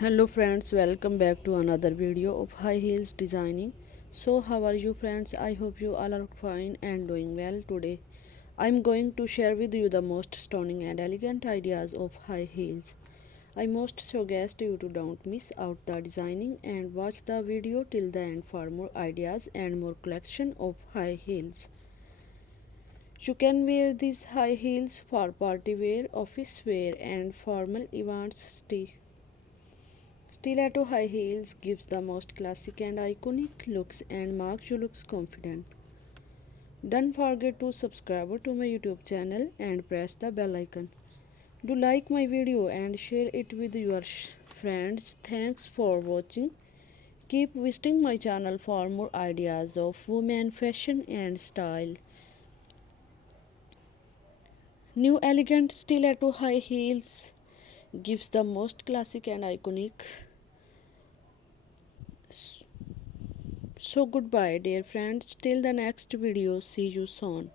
Hello friends, welcome back to another video of high heels designing. So how are you friends? I hope you all are fine and doing well. Today I'm going to share with you the most stunning and elegant ideas of high heels. I most suggest you to don't miss out the designing and watch the video till the end for more ideas and more collection of high heels. You can wear these high heels for party wear, office wear and formal events. Stiletto high heels gives the most classic and iconic looks and makes you look confident. Don't forget to subscribe to my YouTube channel and press the bell icon. Do like my video and share it with your friends. Thanks for watching. Keep visiting my channel for more ideas of women fashion and style. New elegant stiletto high heels gives the most classic and iconic. So goodbye dear friends, till the next video, see you soon.